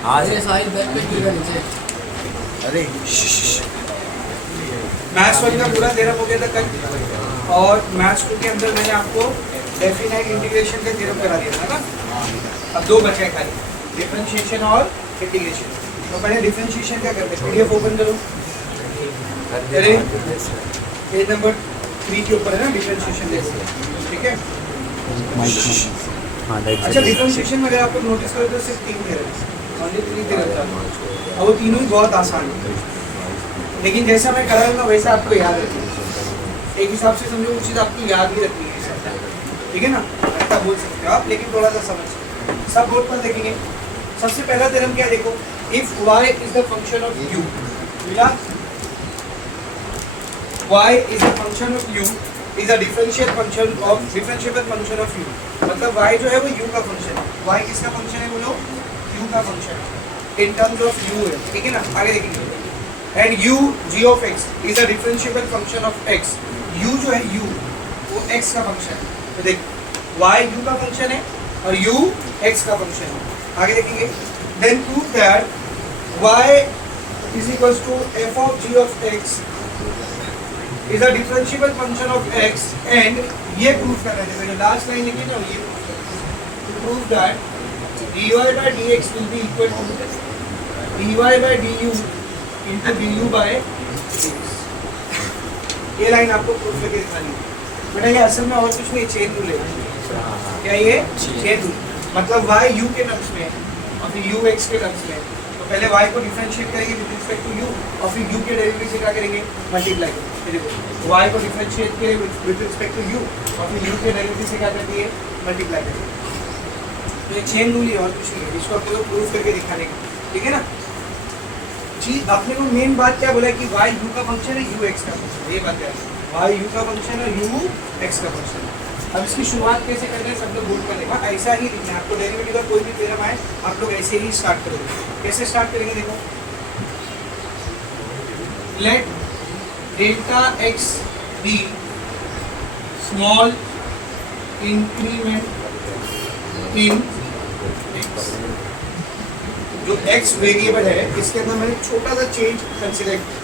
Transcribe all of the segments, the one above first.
मेरे साहिल बैक पे गिरेगा नीचे। अरे मैथ्स वन का पूरा थ्योरम हो गया था कल, और मैथ्स टू के अंदर मैंने आपको डेफिनाइट इंटीग्रेशन का थ्योरम करा दिया था ना। अब दो बचे हैं खाली, डिफरेंशिएशन और इंटीग्रेशन। तो पहले डिफरेंशिएशन क्या करते हैं, पीडीएफ ओपन करो। अरे पेज नंबर 3 के ऊपर है ना डिफरेंशिएशन देखो, ठीक है। अच्छा, डिफरेंशिएशन में अगर आप लोग नोटिस करो तो सिर्फ 3 थ्योरम है, ओनली 3 थ्योरम था, और वो तीनों ही बहुत आसान है। लेकिन जैसा मैं करा ना वैसा आपको याद रखना है। एक हिसाब से समझो वो चीज़ आपको याद भी रखनी है सब, ठीक है ना। ऐसा बोल सकते हो आप, लेकिन थोड़ा सा समझ सब बोर्ड पर देखेंगे। सबसे पहला थ्योरम क्या है, देखो, if y is the function of u, मिला, y is the function of u is a differential function of u। मतलब y जो है वो u का फंक्शन है। y किसका फंक्शन है बोलो, u का फंक्शन है इन टर्म्स ऑफ u है, ठीक है ना। आगे देखेंगे, and u g of x is a differentiable function of x। u जो है u वो x का फंक्शन है। तो देख, y u का फंक्शन है और u x का फंक्शन है। आगे देखेंगे, then prove that y is equals to f of g of x is a differentiable function of x, and ये प्रूव करना है, जो लास्ट लाइन लिखी ना ये prove that dy by dx will be equal to dy by du into du by dx। ये line आपको proof करके दिखानी है बेटा। ये असल में और कुछ नहीं, चेन रूल है। क्या ये चेन रूल, मतलब y u के टर्म्स में है और फिर u x के टर्म्स में है। तो पहले y को डिफरेंशिएट करेंगे विद रिस्पेक्ट टू u, और फिर u के डेरिवेटिव से क्या करेंगे, मल्टीप्लाई करेंगे। देखो, y को डिफरेंशिएट करेंगे विद रिस्पेक्ट टू u, और फिर u के डेरिवेटिव से क्या करती है, मल्टीप्लाई करेंगे। तो ये चेन रूल ही और कुछ नहीं है, इसको आप लोग प्रूफ करके दिखाने का, ठीक है ना जी। आपने को मेन बात क्या बोला कि y u का फंक्शन है, u x का फंक्शन है, ये बात है। y u का फंक्शन है, u x का फंक्शन है। अब इसकी शुरुआत कैसे करते हैं सब लोग बोर्ड पर देखा, ऐसा ही लिखना है आपको। डेरिवेटिव का कोई भी थ्योरम आए आप लोग ऐसे ही स्टार्ट करोगे। कैसे स्टार्ट करेंगे, देखो, let delta x be small increment in x। जो x वेरिएबल है इसके अंदर मैंने छोटा सा चेंज कंसीडर किया,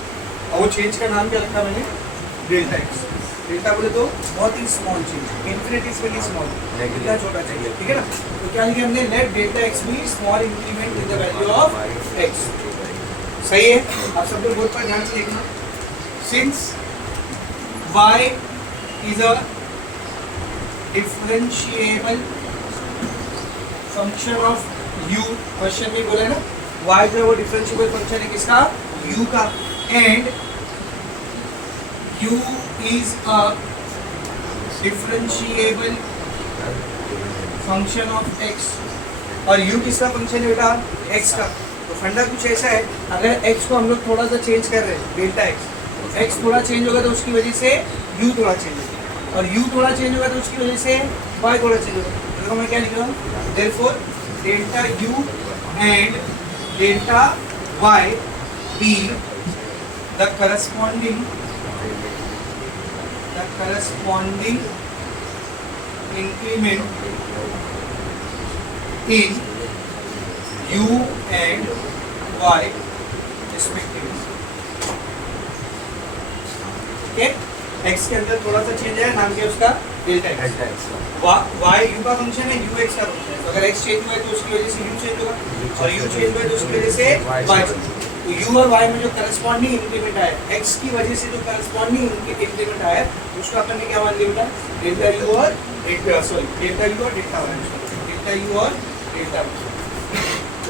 और वो चेंज का नाम क्या रखा मैंने, डेल्टा x। डेल्टा बोले तो बहुत ही स्मॉल चेंज, इन्फिनिटिवली स्मॉल, इतना छोटा चाहिए, ठीक है ना। तो क्या लिखा हमने, let delta x be small increment in the value of x। सही है। आप सब लोग बोर्ड पर ध्यान से देखना, since y is a differentiable function of u, question में बोला है ना, y जो है वो डिफरेंशिएबल फंक्शन है किसका, u का, and u is a differentiable function of x, और u किसका फंक्शन है बेटा, x का। तो फंडा कुछ ऐसा है, अगर x को हम लोग थोड़ा सा चेंज कर रहे हैं, डेल्टा x, तो x थोड़ा चेंज होगा तो उसकी वजह से u थोड़ा चेंज होगा, और u थोड़ा चेंज होगा तो उसकी वजह से y थोड़ा चेंज होगा। तो मैं क्या लिख रहा हूँ, therefore delta u and delta y be the corresponding increment in u and y respectively। Okay, x के अंदर थोड़ा सा चेंज है, नाम क्या उसका, डेल्टा x। y u का फंक्शन है, u x का फंक्शन है। तो अगर x चेंज हुआ है तो उसकी वजह से u चेंज होगा, और u चेंज हुआ है तो उसकी वजह से y चेंज होगा। तो u और y में जो करस्पॉन्डिंग इंक्रीमेंट आया, x की वजह से जो करस्पॉन्डिंग इंक्रीमेंट आया, उसको अपन ने क्या मान लिया बेटा, डेल्टा u और डेल्टा y, डेल्टा u और डेल्टा y।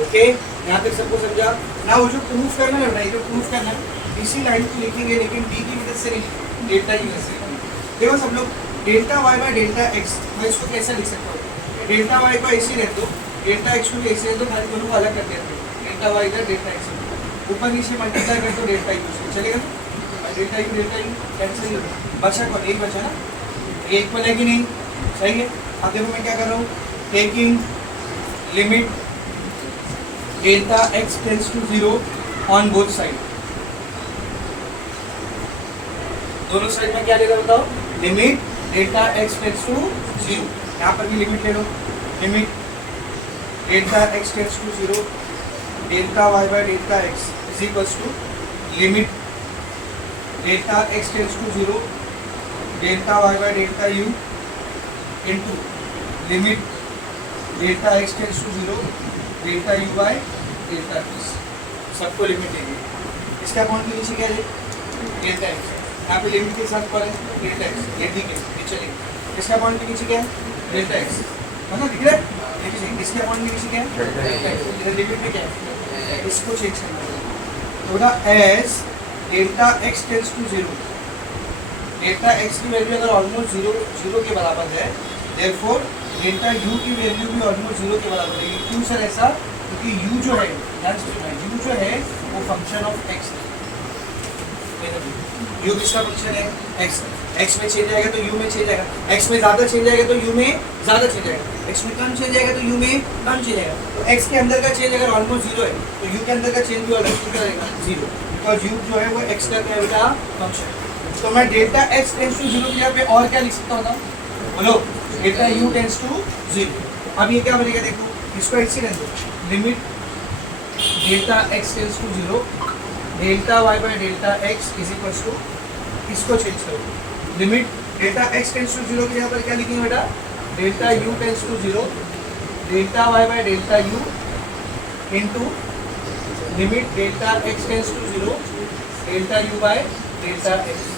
ओके, यहाँ तक सबको समझा ना। वो जो प्रूफ करना है बेटा, जो प्रूफ करना है इसी लाइन को लिखेंगे, लेकिन d की मदद से नहीं, डेल्टा u से। देखो सब लोग, delta y by delta x, मैं इसको कैसे लिख सकता हूँ, डेल्टा y को ऐसे रख दो, डेल्टा x को भी ऐसे रख दो, खाली दोनों को अलग कर देते हैं, डेल्टा y इधर डेल्टा x, ऊपर नीचे मल्टीप्लाई कर दो डेल्टा u से, चलेगा ना। डेल्टा u कैंसिल हो गया, बचा कौन, एक बचा ना, ये इक्वल है कि नहीं, सही है। अब देखो मैं क्या कर रहा हूँ, taking limit delta x tends to 0 on both side, दोनों साइड में क्या लेगा बताओ, limit delta x tends to 0। यहाँ पर भी लिमिट ले लो, limit delta x tends to 0 delta y by delta x is equals to limit delta x tends to 0 delta y by delta u into limit delta x tends to 0 delta u by delta x. सबको limit देंगे। इसका amount के नीचे क्या है? Delta x. यहाँ पे limit के साथ पर है डेल्टा एक्स, ये ठीक है, ये चलेगा। इसका अमाउंट के नीचे क्या है? डेल्टा एक्स, है ना, दिख रहा है? देखिए इसके अमाउंट के नीचे क्या है? इधर लिमिट में क्या है? इसको चेक करना है। तो ना as delta x tends to 0, delta x की वैल्यू अगर ऑलमोस्ट 0 के बराबर है, देयरफॉर डेल्टा यू की वैल्यू भी ऑलमोस्ट 0 के बराबर है। क्यों सर ऐसा? क्योंकि यू जो है, यू जो है वो फंक्शन ऑफ एक्स है। यू किसका फंक्शन है? एक्स। एक्स में चेंज आएगा तो यू में चेंज आएगा, एक्स में ज़्यादा चेंज आएगा तो यू में ज़्यादा चेंज आएगा, एक्स में कम चेंज आएगा तो यू में कम चेंज आएगा। तो एक्स के अंदर का चेंज अगर ऑलमोस्ट 0 है तो यू के अंदर का चेंज भी ऑलमोस्ट कितना रहेगा? 0, बिकॉज यू जो है वो एक्स का क्या बेटा? फंक्शन। तो मैं डेल्टा एक्स टेंड्स टू 0 की जगह पे और क्या लिख सकता हूँ ना? बोलो, डेल्टा यू टेंड्स टू 0। अब ये क्या बनेगा? देखो इसको ऐसे रहने दो, limit delta x tends to 0 delta y by delta x is equals to, इसको चेंज करो, limit delta x tends to 0 की जगह पर क्या लिखेंगे बेटा? Delta u tends to 0 delta y by delta u into limit delta x tends to 0 delta u by delta x.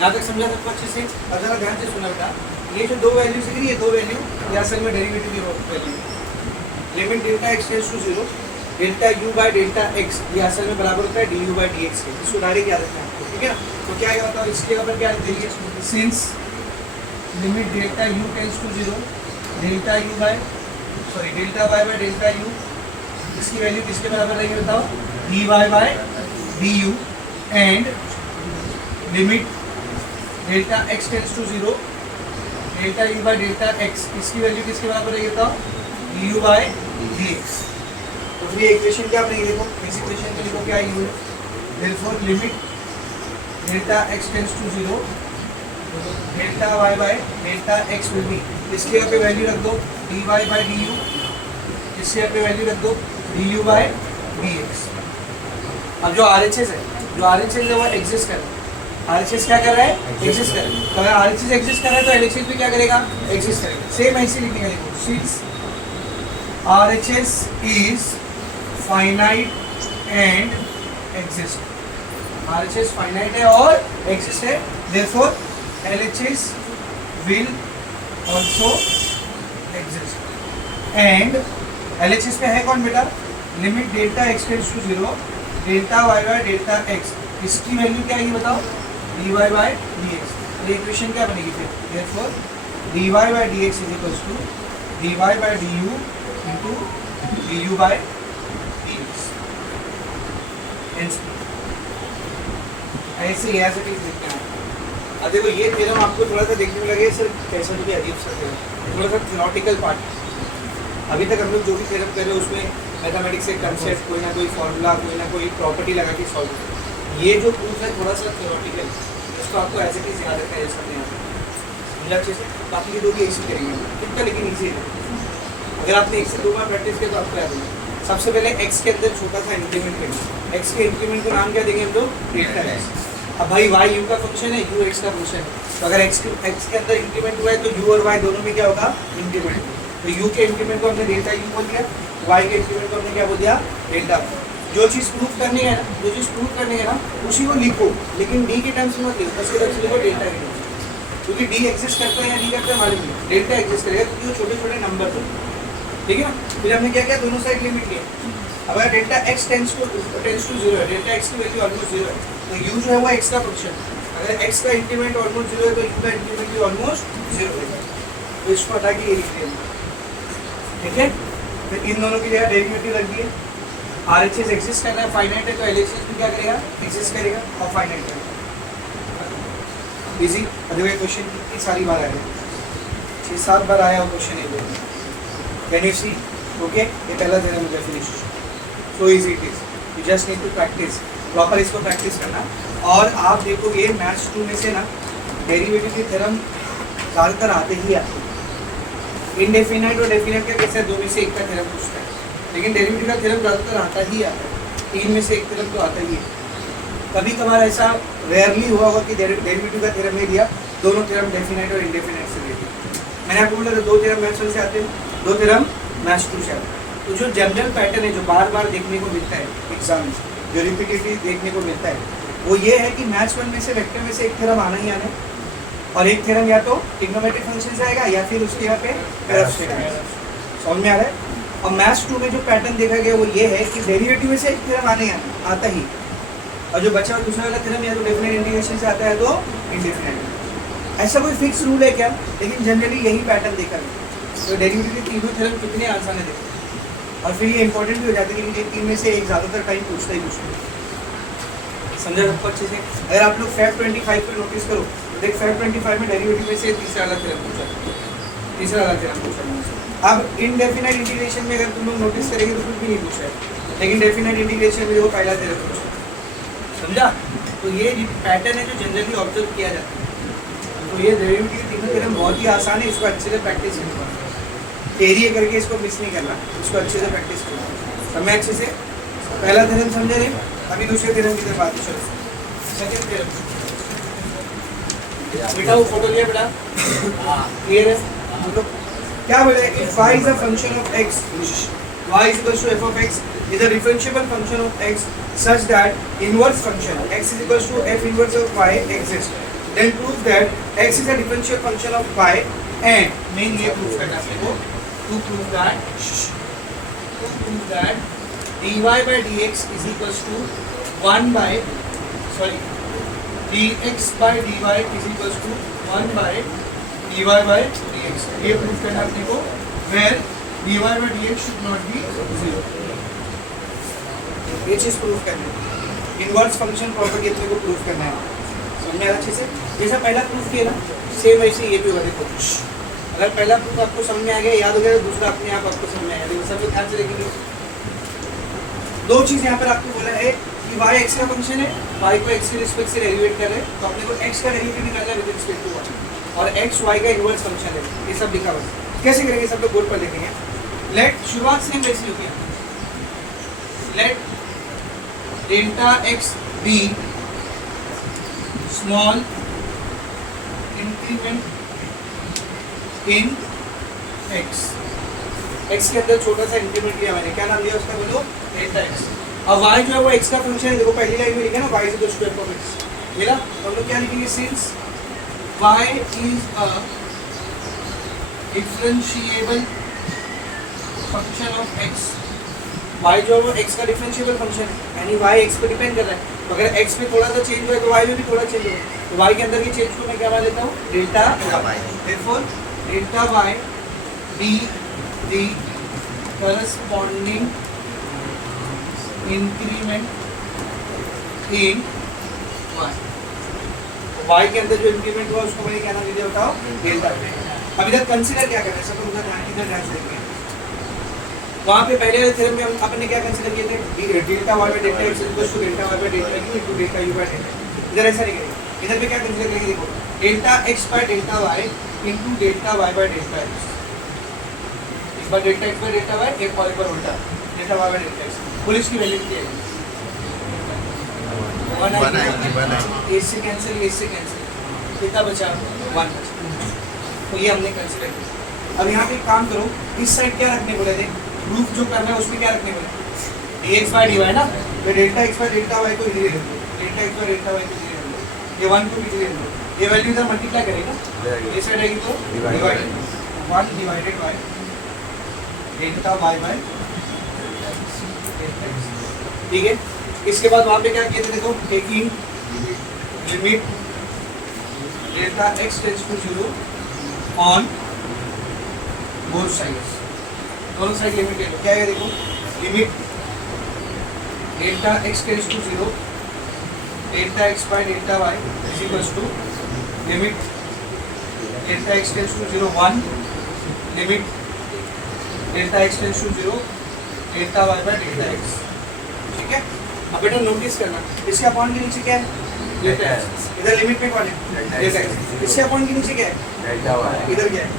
यहाँ तक समझा सबको अच्छे से? और जरा ध्यान से सुना बेटा, ये जो दो वैल्यू दिख रही है, दो वैल्यू ये असल में डेरिवेटिव की value, limit delta x tends to 0 delta u by delta x, ये असल में बराबर होता है d u by d x के। इसको डायरेक्ट याद रखना है आपको, ठीक है ना? तो क्या आएगा बताओ? इसके ऊपर क्या लिख देंगे? Since limit delta u tends to 0 delta u by delta y by delta u, इसकी वैल्यू किसके बराबर रहेगी बताओ? D y by d u and limit delta x tends to 0 delta u by delta x, इसकी value किसके बराबर रहेगी बताओ? D u by d x. तो फिर ये इक्वेशन क्या बनेगी? देखो इस इक्वेशन में लिखो क्या यू है, therefore limit delta x tends to 0 delta y by delta x will be, इसके यहाँ पे वैल्यू रख दो d y by d u, इसके यहाँ पे वैल्यू रख दो d u by d x. अब जो आर एच एस है, जो आर एच एस है वो एग्जिस्ट कर रहा है। आर एच एस क्या कर रहा है? एग्जिस्ट कर रहा है। तो अगर आर एच एस एग्जिस्ट कर रहा है तो एल एच एस भी क्या करेगा? एग्जिस्ट करेगा। सेम ऐसे लिखेंगे, देखो since R H S is finite and exist, R H S finite है और एग्जिस्ट है, therefore L H S will also exist. And L H S पे है कौन बेटा? Limit delta x tends to 0 delta y by delta x, इसकी value क्या आएगी बताओ? D y by d x. तो इक्वेशन क्या बनेगी फिर? Therefore d y by d x is equals to D y by d u into d u by d x. ऐसे ही ऐसे चीज लिखते हैं। अब देखो ये थ्योरम आपको थोड़ा सा देखने में लगे सर कैसा भी अजीब सा थ्योरम, थोड़ा सा थ्योरेटिकल पार्ट। अभी तक हम लोग जो भी थ्योरम कर रहे हैं उसमें मैथमेटिक्स से कंसेप्ट, कोई ना कोई फॉर्मूला, कोई ना कोई प्रॉपर्टी लगा के सॉल्व करते। ये जो प्रूफ है थोड़ा सा थ्योरेटिकल, इसको आपको ऐसे चीज याद रखना है जैसा यहाँ समझा अच्छे से। बाकी दो भी ऐसे करेंगे कितना, लेकिन ईजी है। अगर आपने 1 से 2 बार प्रैक्टिस किया तो आपको याद होगा। सबसे पहले एक्स के अंदर छोटा सा इंक्रीमेंट करेंगे। एक्स के इंक्रीमेंट को नाम क्या देंगे हम लोग? Delta x. अब भाई वाई यू का फंक्शन है, यू एक्स का फंक्शन है, तो अगर एक्स के अंदर इंक्रीमेंट हुआ है तो यू और वाई दोनों में क्या होगा? इंक्रीमेंट। तो यू के इंक्रीमेंट को हमने डेल्टा यू बोल दिया, वाई के इंक्रीमेंट को हमने क्या बोल दिया? डेल्टा। जो चीज़ प्रूफ करनी है ना, जो चीज़ प्रूफ करनी है ना उसी को लिखो, लेकिन डी के टर्म्स में मत लिखो, उसके टर्म्स लिखो डेल्टा के टर्म्स, क्योंकि डी एग्जिस्ट करता है या नहीं करता है मालूम नहीं, डेल्टा एग्जिस्ट करेगा क्योंकि वो छोटे छोटे नंबर थे, ठीक है ना। फिर हमने क्या किया? दोनों साइड लिमिट लिया। अब अगर डेल्टा एक्स टेंड्स टू 0 है, डेल्टा एक्स की वैल्यू ऑलमोस्ट 0 है, तो यू जो है वो एक्स का फंक्शन है। अगर एक्स का इंक्रीमेंट ऑलमोस्ट 0 है तो यू का इंक्रीमेंट भी ऑलमोस्ट 0 है। तो इसको हटा के ये लिख दिया, ठीक है। फिर इन दोनों की जगह डेरिवेटिव रख दिए। आर एच एस एग्जिस्ट कर रहा है, फाइनाइट है, तो एल एच एस भी क्या करेगा? एग्जिस्ट करेगा और फाइनाइट करेगा। इजी। अगर ये क्वेश्चन कितनी सारी बार आया? 6-7 बार आया क्वेश्चन है। Can you see? ओके, ये पहला थ्योरम मुझे finish. So easy it is, you just need to practice proper, इसको प्रैक्टिस करना। और आप देखोगे मैथ्स 2 में से ना डेरिवेटिव के थ्योरम ज़्यादातर आते ही आते हैं। इनडेफिनाइट और डेफिनाइट का कैसे? दो में से एक का थ्योरम पूछता है। लेकिन डेरिवेटिव का थ्योरम ज़्यादातर आता ही आता है, 3 में से एक थ्योरम तो आता ही है। कभी कभार ऐसा रेयरली हुआ होगा कि डेरिवेटिव का थ्योरम नहीं दिया, दोनों थ्योरम डेफिनेट और इंडेफिनेट से रिलेटेड। मैंने आपको बोला था 2 थ्योरम मैथ्स 1 से आते हैं, 2 थ्योरम मैथ्स 2 से आते हैं। तो जो जनरल पैटर्न है जो बार बार देखने को मिलता है एग्जाम में, जो रिपीटेटिव देखने को मिलता है, वो ये है कि मैथ्स 1 में से वेक्टर में से एक थ्योरम आना ही आना है, और एक थ्योरम या तो ट्रिग्नोमेट्रिक फंक्शन से आएगा या फिर उसके यहाँ पे पैराबोलिक आएगा। समझ में आ रहा है? और मैथ्स 2 में जो पैटर्न देखा गया वो ये है कि डेरिवेटिव में से एक थ्योरम आने आता ही, और जो बचा हुआ दूसरा वाला थ्योरम या तो डेफिनेट इंटीग्रेशन से आता है तो इंडेफिनेट। ऐसा कोई फिक्स रूल है क्या? लेकिन जनरली यही पैटर्न देखा गया। तो डेरिवेटिव के तीनों थ्योरम कितने आसान है देखो, और फिर ये इंपॉर्टेंट भी हो जाता है कि ये 3 में से एक ज़्यादातर टाइम पूछता ही पूछता है। समझा सबको अच्छे से? अगर आप लोग फैक्ट 25 पर नोटिस करो तो देख फैक्ट 25 में डेरिवेटिव में से तीसरा वाला थ्योरम पूछा। अब इनडेफिनेट इंटीग्रेशन में अगर तुम लोग नोटिस करेंगे तो कुछ भी नहीं पूछा है, लेकिन डेफिनेट इंटीग्रेशन में वो पहला थ्योरम पूछा। समझा? तो ये पैटर्न है जो जनरली ऑब्जर्व किया जाता है। तो ये डेरिवेटिव के तीनों थ्योरम बहुत ही आसान है, इसको अच्छे से प्रैक्टिस करना, थियरी करके इसको मिस नहीं करना, इसको अच्छे से प्रैक्टिस करना। समझ अच्छे से? पहला थ्योरम समझे नहीं? अभी दूसरे थ्योरम की तरफ आते चलो। सेकंड थ्योरम बेटा वो फोटो लिया बेटा, क्लियर है? फोटो क्या बोले? If y is a function of x, y is equals to f of x is a differentiable function of x such that inverse function x is equals to f inverse of y exists, then prove that x is a differential function of y and main ये proof करना है आपको, to prove that dy by dx is equals to 1 by dx by dy is equals to 1 by dy by dx। ये proof करना है अपने को, where dy by dx should not be 0। ये चीज प्रूफ करनी है, इनवर्स फंक्शन प्रॉपर्टी अपने को प्रूफ करना है। समझ में आया अच्छे से? जैसा पहला प्रूफ किया ना, सेम वैसे ये भी होगा। देखो अगर पहला प्रूफ आपको समझ में आ गया, याद हो गया, तो दूसरा अपने आप आपको समझ में आया। देखो सब लोग ध्यान से देखेंगे, 2 चीज़ यहाँ पर आपको बोला है कि y x का फंक्शन है, y को x के रिस्पेक्ट से डेरिवेट कर रहे हैं, तो अपने को x का डेरिवेटिव निकालना है विद रिस्पेक्ट टू y, और x y का इनवर्स फंक्शन है। ये सब लिखा हुआ है। कैसे करेंगे सब लोग बोर्ड पर देखेंगे। लेट शुरुआत सेम वैसी होगी, let delta x be small increment in x। x के अंदर छोटा सा इंक्रीमेंट लिया मैंने, क्या नाम लिया उसका बोलो? Delta x। अब y जो है वो x का फंक्शन है। देखो पहली लाइन में लिखा ना, y is equals to f of x, मिला? तो हम लोग क्या लिखेंगे? Since y is a differentiable function of x, y जो है वो x का डिफरेंशिएबल फंक्शन है, यानी y x पे डिपेंड कर रहा है। तो अगर x पे थोड़ा सा चेंज हुआ तो y में भी थोड़ा चेंज होगा, तो y के अंदर की चेंज को मैं क्या मान लेता हूँ? Delta y। Therefore delta y be the corresponding increment in y। y के अंदर जो इंक्रीमेंट हुआ उसको मैंने क्या नाम दिया बताओ? डेल्टा। अब इधर कंसीडर क्या करना है, सब लोग इधर ध्यान से देखेंगे। वहाँ पे पहले थ्योरम में अपन ने क्या कंसीडर किए थे? Delta y by delta x equals to delta y by delta u into delta u by delta. इधर ऐसा नहीं करेंगे, इधर पे क्या कंसीडर करेंगे? देखो delta x by delta y into delta y by delta x। एक बार delta x by delta y, एक और बार उल्टा delta y by delta x। बोल इसकी वैल्यू कितनी है? 1 आएगी, इससे कैंसिल, इससे कैंसिल, कितना बचा? 1 बचा। तो ये हमने कंसीडर किया। अब यहाँ पे एक काम करो, इस साइड क्या रखने बोले थे? प्रूफ जो करना है उसमें क्या रखने बोले? dx बाय dy ना, तो delta x by delta y को इधर ले लो, delta x by delta y को इधर ले लो, ये 1 को इधर ले लो, ये वैल्यू इधर मल्टीप्लाई करेगा, ये साइड आएगी तो divide 1 divided by delta y by, ठीक है। इसके बाद वहाँ पे क्या किए थे? देखो taking limit delta x tends to 0 on both sides, दोनों साइड लिमिट ले लो। क्या है? देखो limit delta x tends to 0 delta x by delta y is equals to limit delta x tends to 0 1 limit delta x tends to 0 delta y by delta x। ठीक है। अब बेटा नोटिस करना, इसके अपॉन के नीचे क्या है? Delta x। इधर लिमिट में कौन है? Delta x। इसके अपॉन के नीचे क्या है? Delta y। इधर क्या है?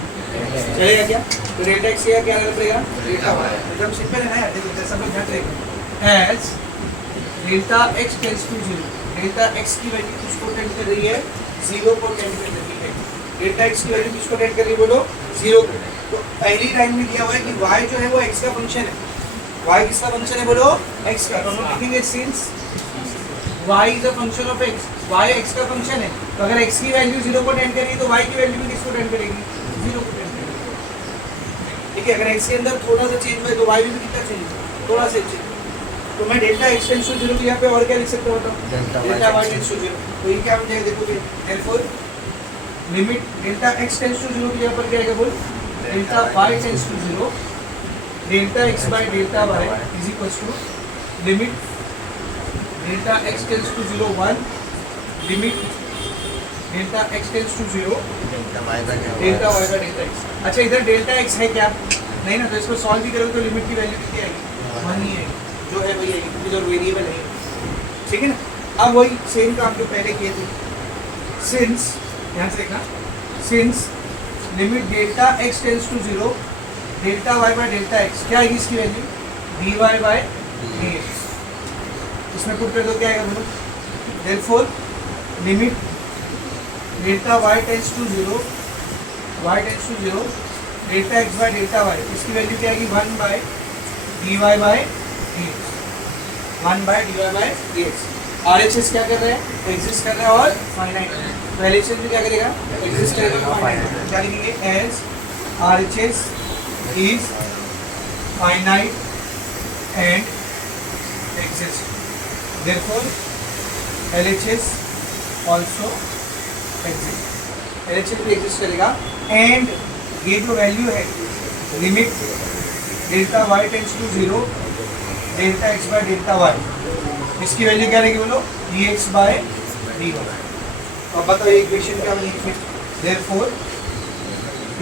चलेगा क्या? तो डेल्टा एक्स का क्या रहना पड़ेगा? Delta Y. एकदम सिंपल है ना यार, देखो जैसा सब ध्यान रखेंगे। As delta x tends to 0, delta x की वैल्यू किसको टेंड कर रही है? 0 को टेंड कर रही है। डेल्टा एक्स की वैल्यू किसको टेंड कर रही है बोलो? 0 को। तो पहली लाइन में दिया हुआ है कि y जो है वो x का फंक्शन है। y किसका फंक्शन है बोलो? x का। तो हम लिखेंगे since y is a function of x, y x का फंक्शन है। तो अगर x की वैल्यू 0 को टेंड करेगी तो y की वैल्यू भी किसको टेंड करेगी? 0 को टेंड करेगी। ठीक है, अगर x के अंदर थोड़ा सा चेंज हुआ तो y भी कितना चेंज होगा? थोड़ा सा चेंज। तो मैं डेल्टा x टेंड्स टू 0 के यहाँ पे और क्या लिख सकता हूँ बताओ? Delta y tends to 0। तो ये क्या हो जाएगा देखोगे? therefore limit delta x tends to 0 के यहाँ पर क्या आएगा बोल? Delta y tends to 0, delta x by delta y is equals to limit delta x tends to 0 1, limit delta x tends to 0 delta y by delta x। अच्छा इधर delta x है क्या? नहीं ना, तो इसको सॉल्व भी करोगे तो लिमिट की वैल्यू कितनी आएगी? 1 ही आएगी, जो है वही आएगी, इधर वेरिएबल है। ठीक है ना? अब वही सेम काम जो पहले किए थे, सिंस ध्यान से देखना, since limit delta x tends to 0 delta y by delta x, क्या आएगी इसकी वैल्यू? dy by dx। इसमें पुट कर दो, क्या आएगा बोलो? Therefore limit delta y tends to 0 delta x by delta y, इसकी वैल्यू क्या आएगी? 1 by dy by dx, 1 by dy by dx। RHS क्या कर रहे हैं? एग्जिस्ट कर रहा है और फाइनाइट है। तो LHS भी क्या करेगा? एग्जिस्ट करेगा और फाइनाइट। क्या लिखेंगे? As RHS is finite and exist, देयरफॉर LHS आल्सो एग्जिस्ट। LHS भी एग्जिस्ट करेगा एंड ये जो वैल्यू है limit delta y tends to 0 delta x by delta y, इसकी वैल्यू क्या रहेगी बोलो? dx by dy। तो अब बताओ ये इक्वेशन क्या बनेगी? देयरफॉर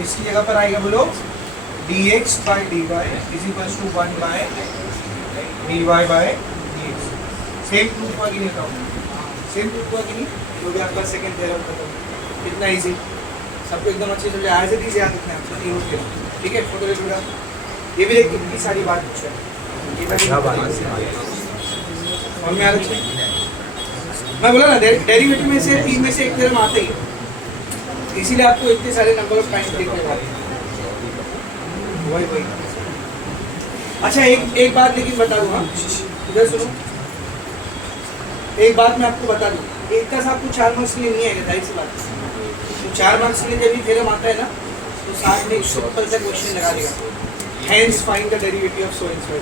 इसकी जगह पर आएगा बोलो dx by dy is equals to 1 by dy by dx। Same proof हुआ कि नहीं बताओ? सेम प्रूफ हुआ कि नहीं? जो भी आपका सेकंड थ्योरम खत्म, कितना इजी, सबको एकदम अच्छे से एज इट इज याद रखना है आपको, नहीं होते। ठीक है, फोटो ले लूँगा। ये भी देख कितनी सारी बात पूछा है, ये और मैं आज मैं बोला ना डेरिवेटिव में से 3 में से एक थ्योरम आता ही है, इसीलिए आपको इतने सारे नंबर ऑफ टाइम्स देखने को आते हैं। वही अच्छा एक बात लेकिन बता दूँ, हाँ इधर सुनो, एक बात मैं आपको बता दूँ, एक का आपको 4 मार्क्स के लिए नहीं आएगा, जाहिर सी बात है। तो 4 मार्क्स के लिए जब भी थ्योरम आता है ना, तो साथ में एक सिंपल सा क्वेश्चन लगा देगा, hence find the derivative of so and so.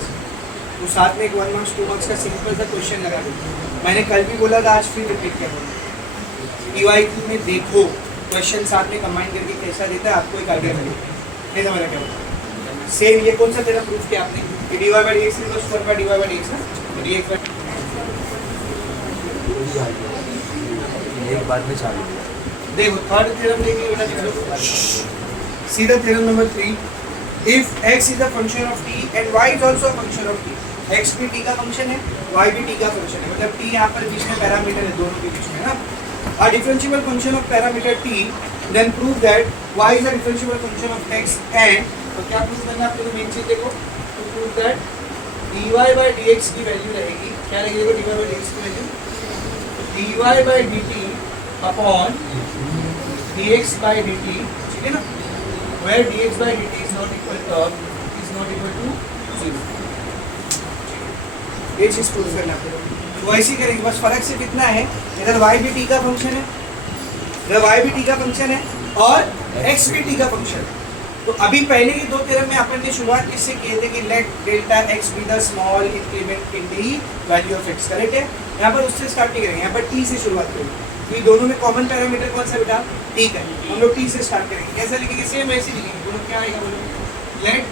तो साथ में एक 1 मार्क्स 2 मार्क्स का सिंपल सा क्वेश्चन लगा देगा। मैंने कल भी बोला था, आज फिर रिपीट किया बोला, PYQ में देखो क्वेश्चन साथ में कंबाइन करके कैसा देता है, आपको एक आइडिया मिलेगा। नहीं समझ क्या होता? सेम ये कौन सा तेरा प्रूफ किया आपने कि dy by dx equals to 1 by dy by dx है, तो dx बाय एक बार में चालू। देखो थर्ड थ्योरम देखिए बेटा, देखो सीधा theorem number 3, if x is a function of t and y is also a function of t, x भी t का फंक्शन है, y भी t का फंक्शन है, मतलब t यहाँ पर बीच में पैरामीटर है, दोनों के बीच में है ना। A differentiable function of parameter t, then prove that y is a differentiable function of x and, तो क्या प्रूव करना है आपको? मेन चीज देखो, to prove that dy by dx की वैल्यू रहेगी, क्या रहेगी देखो, dy by dx की value dy by dt upon dx by dt, ठीक है ना, where dx by dt is not equal to 0। ये चीज प्रूव करना है, तो ऐसे ही करेंगे, बस फर्क सिर्फ इतना है, इधर y भी t का फंक्शन है, इधर y भी t का फंक्शन है और x भी t का फंक्शन है। तो अभी पहले की 2 थ्योरम में अपन ने शुरुआत किससे किए थे कि late delta x be the small increment in the value of x, correct है? यहाँ पर उससे स्टार्ट नहीं करेंगे, यहाँ पर t से शुरुआत करेंगे, तो ये दोनों में कॉमन पैरामीटर कौन सा बेटा? t का, हम लोग t से स्टार्ट करेंगे। कैसे लिखेंगे? सेम ऐसे ही लिखेंगे, बोलो क्या आएगा बोलो, let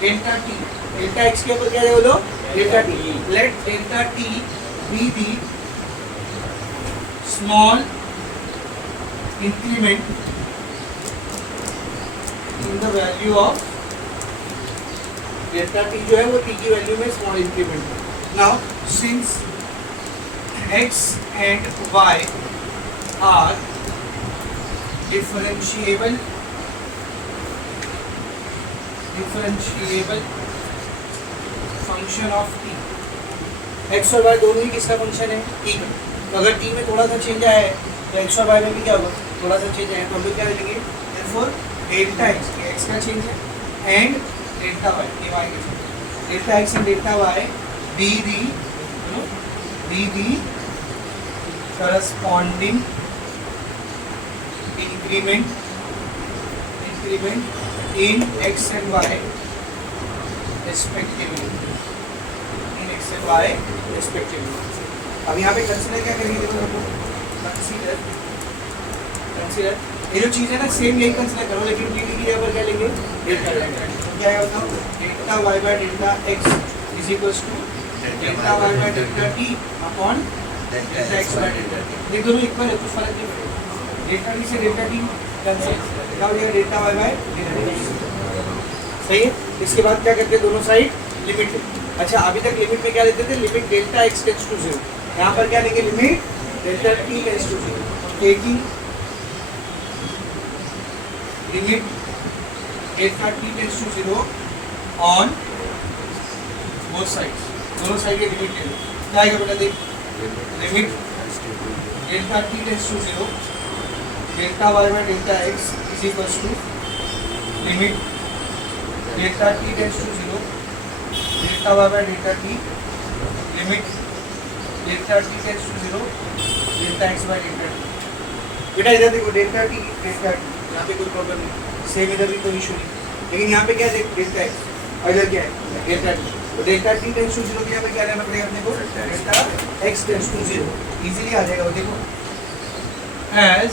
delta t, delta x के ऊपर क्या है बोलो? Delta t, let delta t be the small increment in the value of delta t, जो है वो t की वैल्यू में स्मॉल इंक्रीमेंट है। Now since x and y are differentiable differentiable function of T. X और Y दोनों ही किसका function है? टी का। तो अगर टी में थोड़ा सा चेंज आया है तो एक्स और वाई में भी क्या होगा? थोड़ा सा चेंज आया है, तो हम लोग क्या लिखेंगे? देयरफॉर डेल्टा एक्स, ये एक्स का चेंज है, एंड डेल्टा वाई, ये वाई का चेंज है। Delta x and delta y be the corresponding increment in x and y respectively, अब यहाँ पे कंसीडर क्या करेंगे? देखो कंसीडर ये जो चीज़ है ना सेम यही कंसीडर करो, लेकिन टी की जगह पर क्या लेंगे? डेल्टा लेंगे। क्या है बताओ? Delta y by delta x is equals to delta y by delta t upon delta x by delta t. ये दोनों इक्वल है, कुछ फर्क नहीं पड़ेगा। डेल्टा टी से डेल्टा टी कैंसिल, क्या हो जाएगा? Delta y by delta t. सही है। इसके बाद क्या करते हैं? दोनों साइड लिमिट लेते। अच्छा, अभी तक लिमिट में क्या लेते थे? Limit delta x tends to 0। यहाँ पर क्या लेंगे? Limit delta t tends to 0, taking limit delta t tends to 0 on both sides. दोनों साइड के लिमिट ले लो। क्या आएगा बेटा? देख, limit delta t tends to 0 delta y by delta x is equals to limit delta t tends to 0 delta y by delta t limit delta t tends to 0 delta x by delta T. बेटा इधर देखो, delta T यहाँ पे कोई problem नहीं, same इधर भी कोई इशू नहीं, लेकिन यहाँ पे क्या देख? डेल्टा एक्स और इधर क्या है? Delta t. तो डेल्टा टी टेंड्स टू 0 के यहाँ पे क्या रहना पड़ेगा अपने को? Delta x tends to 0 easily आ जाएगा। देखो, as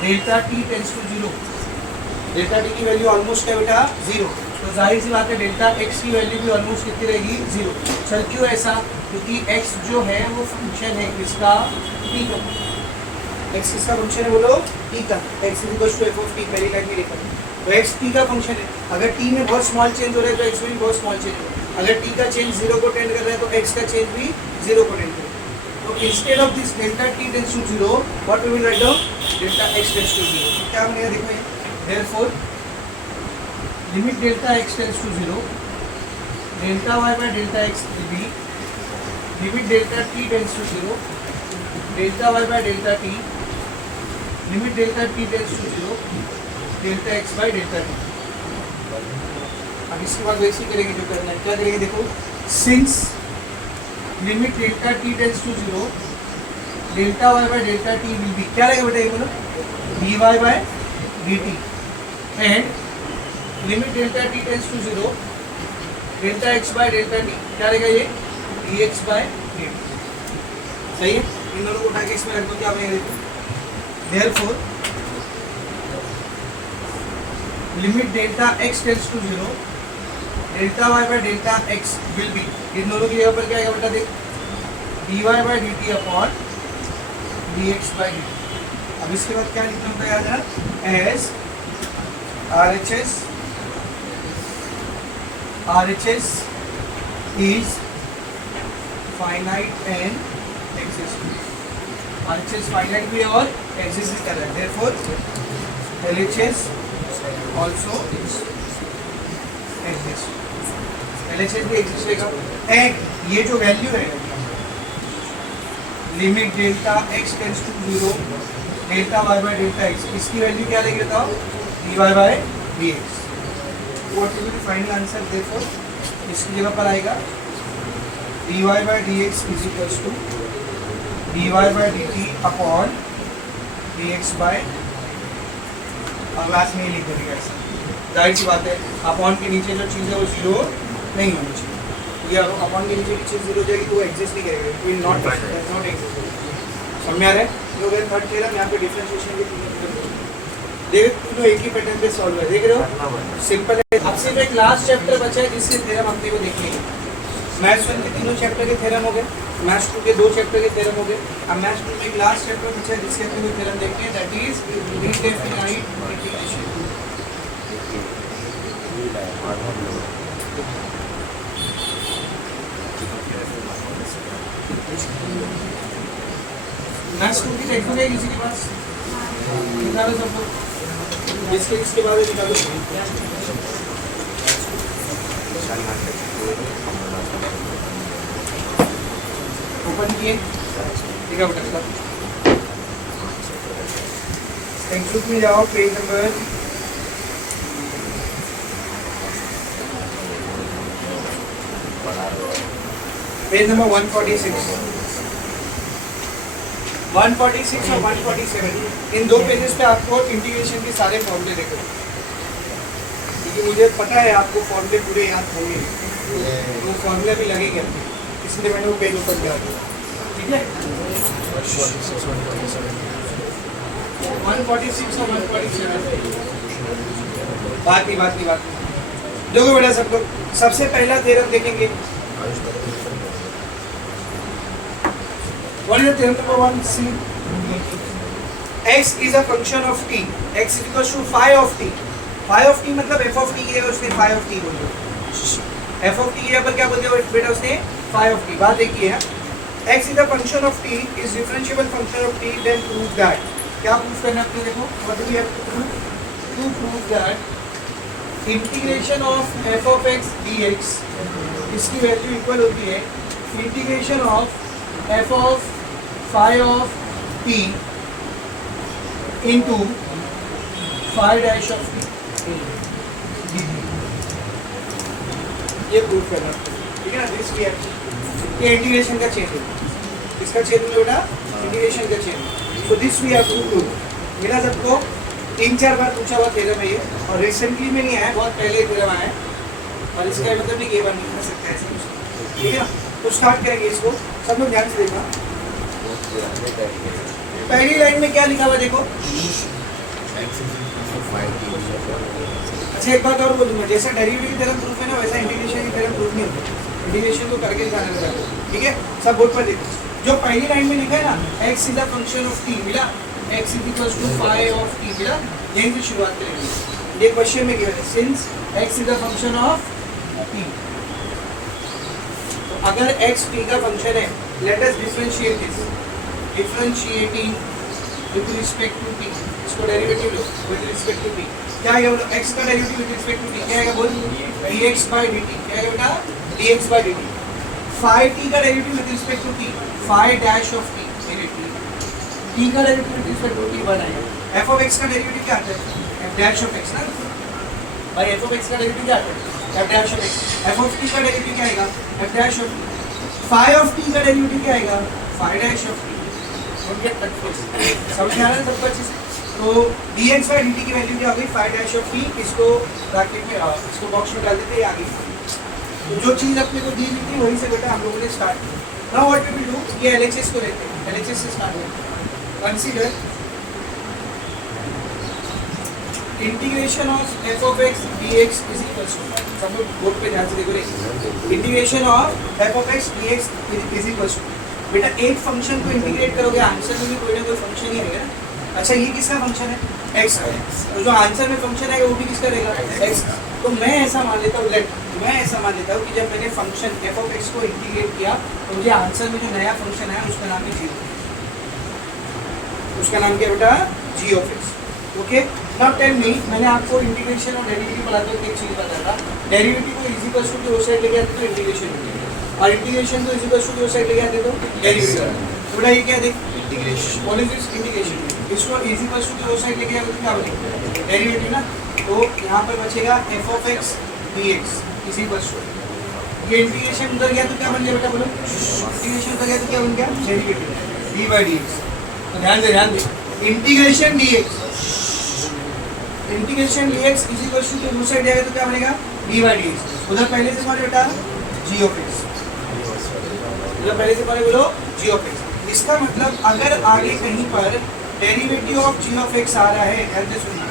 delta t tends to 0, delta t की वैल्यू ऑलमोस्ट है बेटा 0, तो जाहिर सी बात है डेल्टा एक्स की वैल्यू भी ऑलमोस्ट कितनी रहेगी? 0। सर क्यों ऐसा? क्योंकि एक्स जो है वो फंक्शन है किसका? टी का। एक्स किसका फंक्शन है बोलो? टी का। X is equal to f of t, पहली लाइन में लिखा है। तो एक्स टी का फंक्शन है। अगर टी में बहुत स्मॉल चेंज हो रहा है तो एक्स में भी बहुत स्मॉल चेंज हो रहा है। अगर टी का चेंज 0 को टेंड कर रहा है तो एक्स का चेंज भी 0 को टेंड कर रहा है। तो instead of this delta t tends to 0, what we will write down? Delta x tends to 0। क्या बनेगा? देखो ये, therefore limit delta x tends to 0 delta y by delta x will be limit delta t tends to 0 delta y by delta t limit delta t tends to 0 delta x by delta t. अब इसके बाद वैसे ही करेंगे जो करना है। क्या करेंगे? देखो, since limit delta t tends to 0 delta y by delta t will be, क्या रहेगा बेटा? ये बोलो, d y by d t, and limit delta t tends to 0 delta x by delta t, क्या रहेगा? ये d x by d t. सही है। इन दोनों को उठा के इसमें रख दो, क्या बनेगा? देखो, therefore limit delta x tends to 0 delta y by delta x will be, इन दोनों की जगह पर क्या आएगा बेटा? देख, d y by d t upon d x by d t. अब इसके बाद क्या लिखना होगा याद है? As RHS is finite and exists. RHS finite भी और exist कर रहा है, therefore LHS also exists. LHS भी exist रहेगा। and ये जो वैल्यू है limit delta x tends to 0 delta y by delta x, इसकी वैल्यू क्या रहेगी बताओ? dy by dx। What will be the final answer? देखो, इसकी जगह पर आएगा dy by dx is equals to dy by dt upon dx by, और लास्ट में लिख देंगे ऐसा। जाहिर सी बात है, अपॉन के नीचे जो चीज़ है वो 0 नहीं होनी चाहिए। ये अपॉन के नीचे की चीज़ 0 हो जाएगी तो वो एग्जिस्ट नहीं करेगा, इट विल नॉट एग्जिस्ट। समझ में आ रहा है? जो अगर थर्ड थ्योरम यहाँ पे डिफरेंशिएशन के तीनों तीनों एक ही पैटर्न पे सॉल्व है। देख रहे हो, सिंपल है। अब सिर्फ एक लास्ट चैप्टर बचा है जिसके थ्योरम अपने को देखेंगे। मैथ्स 1 के तीनों चैप्टर के थ्योरम हो गए, मैथ्स 2 के 2 चैप्टर के थ्योरम हो गए। अब मैथ्स 2 में एक लास्ट चैप्टर बचा है जिसके अपने को थ्योरम देखते हैं, that is indefinite multiplication. Maths 2 की देखोगे किसी के पास? निकालो सबको, इसके बाद निकालो। ओपन किए ठीक है बेटा। टेक्स्ट में जाओ, पेज नंबर पेज नंबर 146 146 और 147 इन दो पेजेस पे आपको इंटीग्रेशन के सारे फॉर्मूले देखो, क्योंकि मुझे पता है आपको फॉर्मूले पूरे याद होंगे, वो फॉर्मूले भी लगेंगे, इसलिए मैंने वो पेज ओपन किया। ठीक है 146 और 147 बात नहीं देखो बेटा सब लोग, सबसे पहला थ्योरम देखेंगे। What is the theorem number 1? See, x is a function of t. X is equals to phi of t. Phi of t मतलब f of t है, उसने phi of t बोल दिया। f of t यहाँ पर क्या बोल दिया बेटा उसने? phi of t। बात एक ही है। x is a function of t is differentiable function of t. Then prove that. क्या प्रूफ करना है आपने? देखो what do we have to prove? To prove that integration of f of x dx इसकी value equal होती है integration of f of phi of t into phi dash of t। ये proof करना ठीक है ना। दिस वी हैव ये integration का चेन है, इसका चेन में बेटा इंटीग्रेशन का chain. So this we have to prove. मेरा सबको 3-4 बार पूछा हुआ थ्योरम है ये, और रिसेंटली में नहीं आया, बहुत पहले थ्योरम आया है, और इसका मतलब नहीं कि ये बार नहीं कर सकते ऐसे कुछ, ठीक है ना। तो स्टार्ट करेंगे इसको, सब लोग ध्यान से देखना। पहली लाइन में क्या लिखा हुआ देखो। अच्छा एक बात और बोलूँगा, जैसा डेरिवेटिव की थ्योरम प्रूफ है ना, वैसा इंटीग्रेशन की थ्योरम प्रूफ नहीं होता। इंटीग्रेशन तो करके दिखाना रहता है, ठीक है। सब बोर्ड पर देखो, जो पहली लाइन में लिखा है ना, x is a function of t मिला, x is equals to phi of t मिला, यहीं से शुरुआत करेंगे। ये क्वेश्चन में गिवन है, since x is a function of t, तो अगर x t का फंक्शन है, let us differentiate this, differentiating with respect to t, इसको डेरिवेटिव लो विद रिस्पेक्ट टू t। क्या आएगा बोलो? x का derivative with respect to t क्या आएगा बोल? dx by dt। क्या आएगा बेटा? dx by dt। phi t का derivative with respect to t, phi dash of t, t का derivative with respect to t बनाएगा। f of x का डेरिवेटिव क्या आता है? f dash of x ना भाई, f of x का डेरिवेटिव क्या आता है? f dash of x। f of t का डेरिवेटिव क्या आएगा? f dash of t। phi of t का डेरिवेटिव क्या आएगा? phi dash of t। समझ आ रहा है सबको अच्छे से? तो dx by dt की वैल्यू क्या हो गई? phi dash of t। इसको ब्रैकेट में इसको बॉक्स में डाल देते हैं आगे। तो जो चीज़ अपने को दी थी वहीं से बेटा हम लोगों ने स्टार्ट किया। Now what we will do, ये LHS को लेते हैं, LHS से स्टार्ट करते हैं। Consider integration of f of x dx is equal to, सब लोग बोर्ड पे ध्यान से देखो रे, integration of f of x dx is equal to, बेटा एक फंक्शन को इंटीग्रेट करोगे, आंसर में भी कोई ना कोई फंक्शन ही रहेगा ना। अच्छा ये किसका फंक्शन है? x का। तो जो आंसर में फंक्शन आएगा वो भी किसका रहेगा? x। तो मैं ऐसा मान लेता हूँ, मैं ऐसा मान लेता हूँ कि जब मैंने फंक्शन f of x को इंटीग्रेट किया तो मुझे आंसर में जो नया फंक्शन आया उसका नाम है g। उसका नाम क्या बेटा? g of x। Okay, now tell me, मैंने आपको इंटीग्रेशन और डेरिवेटिव पढ़ाते वक्त एक चीज बताया था, डेरिवेटिव को इज इक्वल टू दो साइड लेके आते तो इंटीग्रेशन हो जाएगा, और इंटीग्रेशन को इज इक्वल टू दो साइड लेके आते तो डेरिवेटिव। थोड़ा ये क्या देख, integration, what is this integration? इसको इज इक्वल टू दो साइड लेके आते तो क्या बनेगा? डेरिवेटिव ना। तो यहाँ पर बचेगा f of x dx is equal to, ये इंटीग्रेशन उधर गया तो क्या बन गया बेटा बोलो? इंटीग्रेशन उधर गया तो क्या बन गया? Derivative d by dx। तो ध्यान दे integration dx, integration dx is equal to दूसरी साइड जाएगा तो क्या बनेगा? d by dx। उधर पहले से कौन बेटा? g of x। उधर पहले से कौन बोलो? g of x। इसका मतलब अगर आगे कहीं पर derivative of g of x आ रहा है, ध्यान से सुनिए,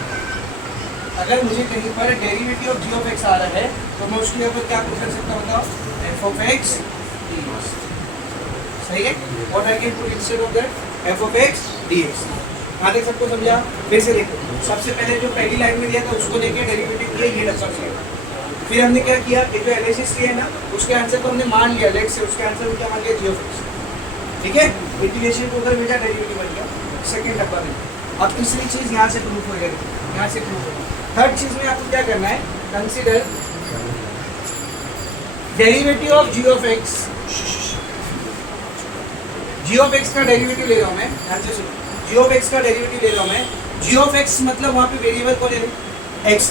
अगर मुझे कहीं पर derivative of g of x आ रहा है तो मैं उसके ऊपर क्या कर सकता हूं बताओ? f of x dx। सही है? What I can put instead of that? f of x dx। यहाँ तक सबको समझा? फिर से देखो, सबसे पहले जो पहली लाइन में दिया था उसको लेके डेरिवेटिव किया, ये डब्बा किया। फिर हमने क्या किया, ये जो एनालिसिस किया है ना, उसके आंसर को हमने मान लिया, लेट से उसके आंसर को क्या मान लिया? g of x। ठीक है, इंटीग्रेशन को उधर भेजा, डेरिवेटिव बन गया, सेकंड डब्बा में। अब तीसरी चीज यहाँ से प्रूफ हो जाएगी, यहाँ से प्रूफ होगा। थर्ड चीज में आपको क्या करना है, consider derivative of g of x, g of x का डेरिवेटिव ले रहा हूं मैं, ध्यान से सुनो, जी ऑफ एक्स का डेरिवेटिव ले रहा हूं मैं, जी ऑफ एक्स मतलब वहां पे वेरिएबल कौन है, एक्स,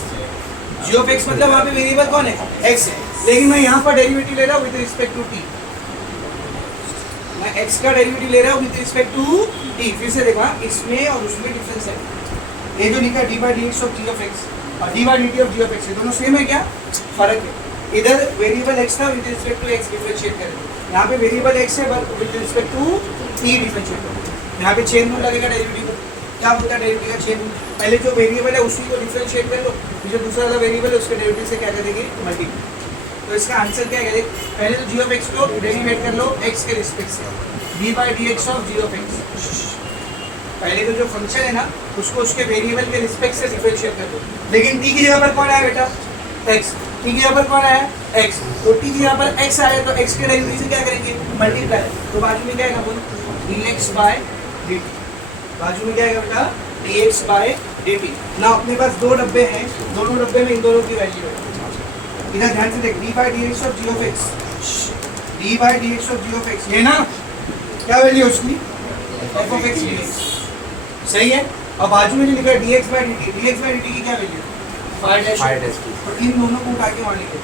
जी ऑफ एक्स मतलब वहां पे वेरिएबल कौन है, एक्स है, लेकिन मैं यहाँ पर डेरिवेटिव ले रहा हूँ विद रिस्पेक्ट टू टी, मैं एक्स का डेरिवेटिव ले रहा हूँ विद रिस्पेक्ट टू टी। फिर से देखा इसमें और उसमें डिफरेंस है, ये जो लिखा d by d x of g of x और d by d t of g of x, दोनों सेम है क्या, फर्क है, इधर वेरिएबल एक्स था with respect to x differentiate करेंगे, यहाँ पे वेरिएबल एक्स है but with respect to t differentiate करेंगे, यहाँ पे चेन रूल लगेगा डेरिवेटिव को, क्या बोलता है डेरिवेटिव का चेन रूल, पहले जो वेरिएबल है उसी को डिफरेंशिएट कर लो, जो दूसरा वाला वेरिएबल है उसके डेरिवेटिव से क्या कर देंगे, मल्टीप्लाई। तो इसका आंसर क्या है, पहले तो जी ऑफ एक्स को डेरिवेट कर लो एक्स के रिस्पेक्ट से, d by d x of g of x, पहले तो जो फंक्शन है ना उसको उसके वेरिएबल के रिस्पेक्ट से डिफरेंशिएट कर दो, लेकिन टी की जगह पर कौन आया बेटा, एक्स, टी की जगह पर कौन आया, एक्स, तो टी की जगह पर एक्स आया तो एक्स के डेरिवेटिव से क्या करेंगे, मल्टीप्लाई, तो बाजू में क्या आएगा बोलो, dx बाय dt, बाजू में क्या आएगा बेटा, dx बाय dt। ना अपने पास दो डब्बे हैं, दोनों डब्बे में इन दोनों की वैल्यू है, इधर ध्यान से देख, d by d x of g of x, d by d x of g of x, ये ना क्या वैल्यू है उसकी, f of x d x, सही है, और बाजू में जो लिखा है d x by d t, d x by d t की क्या वैल्यू है, फाइव डैश, तो इन दोनों को उठा के वहाँ लिखे,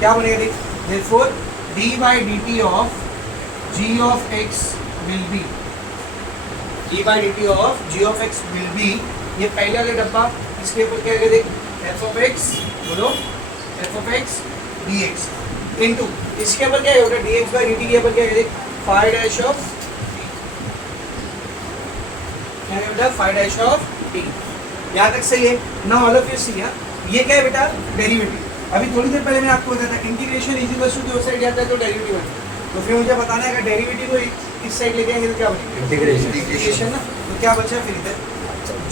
क्या बनेगा देख, therefore d by d t of g of x will be, d by d t of g of x will be, ये पहले वाला डब्बा, इसके ऊपर क्या है देख, एफ ऑफ एक्स, बोलो f of x d x into, इसके ऊपर क्या होगा, d x by d t के ऊपर क्या है देख, फाइव डैश ऑफ क्या है बेटा, फाइव डैश ऑफ टी, यहाँ तक सही है ना, ऑल ऑफ यू सी, ये क्या है बेटा, डेरिवेटिव, अभी थोड़ी देर पहले मैंने आपको बताया था इंटीग्रेशन इज इक्वल टू उस साइड जाता है तो डेरिवेटिव है, तो फिर मुझे बताना है कि डेरिवेटिव को इस साइड लेके आएंगे तो क्या बनेगा, इंटीग्रेशन ना, तो क्या बचा फिर इधर,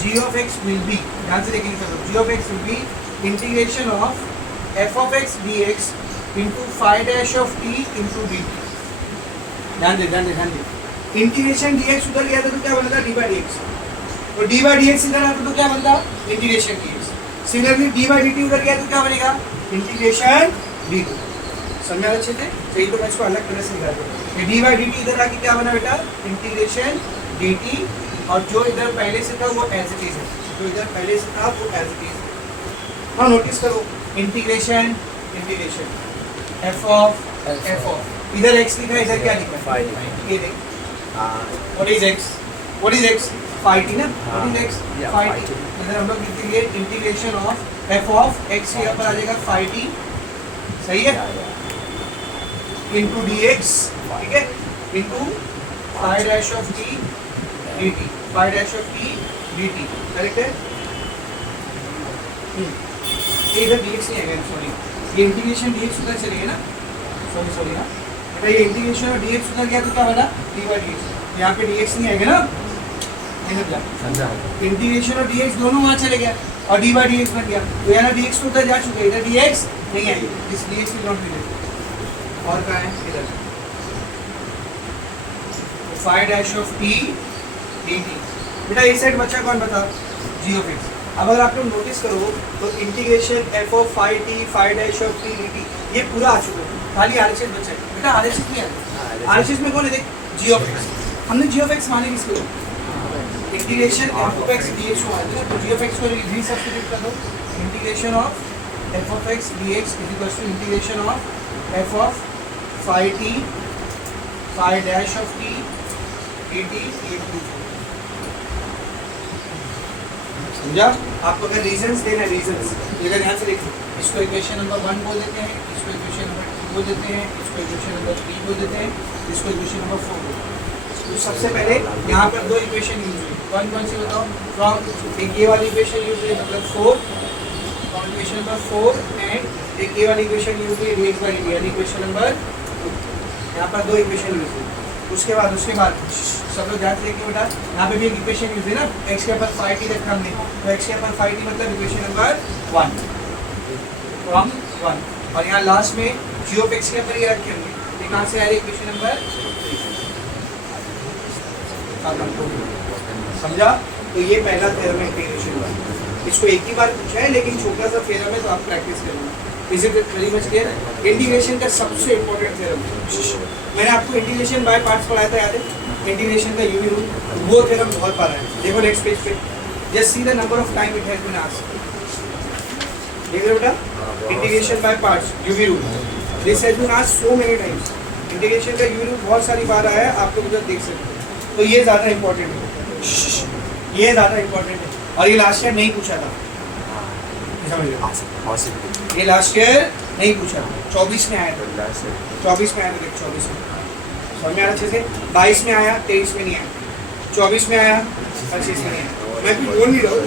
g of x will be, ध्यान से देखेंगे सब, g of x will be integration of f of x d x into five dash of t into d t, ध्यान दे, इंटीग्रेशन डी एक्स उधर गया था तो क्या बनता, डी बाई डी एक्स, तो डी बाई डी एक्स इधर आता तो क्या बनता, integration D x, similarly D by d T उधर गया तो क्या बनेगा, इंटीग्रेशन डी टी, समझा अच्छे से, सही, तो मैं इसको अलग तरह से दिखा दूँ, ये डी बाई डी टी इधर आके क्या बना बेटा, इंटीग्रेशन डी टी, और जो इधर पहले से था वो एज इट इज है, जो इधर पहले से था वो एज इट इज, हाँ नोटिस करो, इंटीग्रेशन एफ ऑफ इधर एक्स लिखा है, इधर क्या लिखा है, ये देख, what is x, five t ना, what is x, five t, इधर हम लोग लिखेंगे integration of f of x, यहाँ पर आ जाएगा फाइव टी, सही है, इंटू डी एक्स, ठीक है, into five dash of t d T, five dash of t d T, correct है, ये इधर डी एक्स नहीं आएगा, सॉरी, ये इंटीग्रेशन डी एक्स उधर चलेगा ना, सॉरी हाँ, बेटा ये इंटीग्रेशन और डी एक्स उधर गया तो क्या बना, डी बाई डी एक्स, यहाँ पे डी एक्स नहीं आएगा ना, इंटीग्रेशन और डी एक्स दोनों वहाँ चले गया और डी बाई डी एक्स बन गया, तो यहाँ डी एक्स तो उधर जा चुका है, इधर डी एक्स नहीं आएगी, this d x will not be there, और कहाँ है इधर, five dash of t d t, बेटा ये सेट बचा कौन बता, जी ऑफ एक्स, अब अगर आप लोग नोटिस करो तो integration f of five t five dash of t d T ये पूरा आ चुका है, खाली आर एच एस बचा है, बेटा आर एच एस नहीं आता, आर एच एस में कौन है देख, जी ऑफ एक्स, हमने जी ऑफ एक्स माने किसको, integration f of x d x माने, तो जी ऑफ एक्स को री सब्स्टिट्यूट कर दो, integration of f of x d x is equal to integration of f of five t five dash of t d t, समझा, आपको अगर reasons देना है, रीजंस इधर ध्यान से देखिए, इसको इक्वेशन नंबर 1 बोल देते हैं, इसको इक्वेशन नंबर 2 बोल देते हैं, इसको इक्वेशन नंबर 3 बोल देते हैं, इसको इक्वेशन नंबर 4 बोल देते हैं, तो सबसे पहले यहाँ पर दो इक्वेशन यूज हुई, कौन सी बताओ, फ्रॉम एक ये वाली इक्वेशन यूज हुई मतलब 4, इक्वेशन नंबर 4 एंड एक ये वाली इक्वेशन यूज हुई D x by d T, यानी इक्वेशन नंबर 2, यहाँ पर दो इक्वेशन यूज हुई, उसके बाद सब लोग ध्यान से देखिए बेटा, यहाँ पे भी एक इक्वेशन यूज है ना, एक्स के ऊपर फाइव टी रखा हमने, तो एक्स के ऊपर फाइव टी मतलब इक्वेशन नंबर 1 फ्रॉम 1, और यहाँ लास्ट में जी ऑफ एक्स के ऊपर ये रखे होंगे, ये कहाँ से आया इक्वेशन नंबर 3, समझा, तो ये पहला थ्योरम है इंटीग्रेशन का, इसको एक ही बार पूछा है लेकिन छोटा सा थ्योरम है तो आप प्रैक्टिस करेंगे, is it very much clear? Integration का सबसे इंपॉर्टेंट थ्योरम, मैंने आपको इंटीग्रेशन बाय पार्ट्स पढ़ाया था, याद है? इंटीग्रेशन का यूवी रूल, वो थ्योरम बहुत बार है। देखो नेक्स्ट पेज पे, just see the number of time it has been asked. देख रहे हो बेटा, integration by parts UV rule, this has been asked so many times. Integration का यूवी रूल बहुत सारी बार आया है, आप लोग उधर देख सकते हो। तो ये ज़्यादा इंपॉर्टेंट है, ये ज़्यादा इंपॉर्टेंट है, और ये लास्ट ईयर नहीं पूछा था, ये लास्ट ईयर नहीं पूछा, 24 में आया था, 24 में आया था, 24 में समझ में आया अच्छे से, 22 में आया, 23 में नहीं आया, 24 में आया, 25 में नहीं आया। मैं भी बोल नहीं रहा हूँ,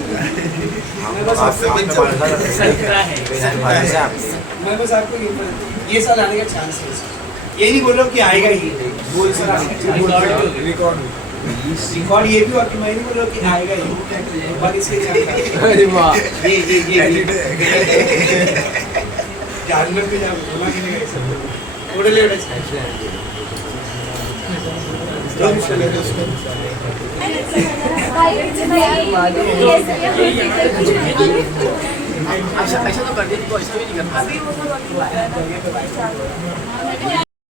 मैं बस आपको ये साल आने का चांस है, ये नहीं बोल रहा हूँ कि आएगा ही, वो इस साल आने का चांस है। रिकॉर्ड ये भी हुआ कि मैं नहीं बोल रहा हूँ कि आएगा ही, बात इसलिए जानता अरे वाह, ये जानवर पे जा बोला कि नहीं ऐसा थोड़े ले रहे ऐसा तो कर दिया, इसको भी नहीं करना।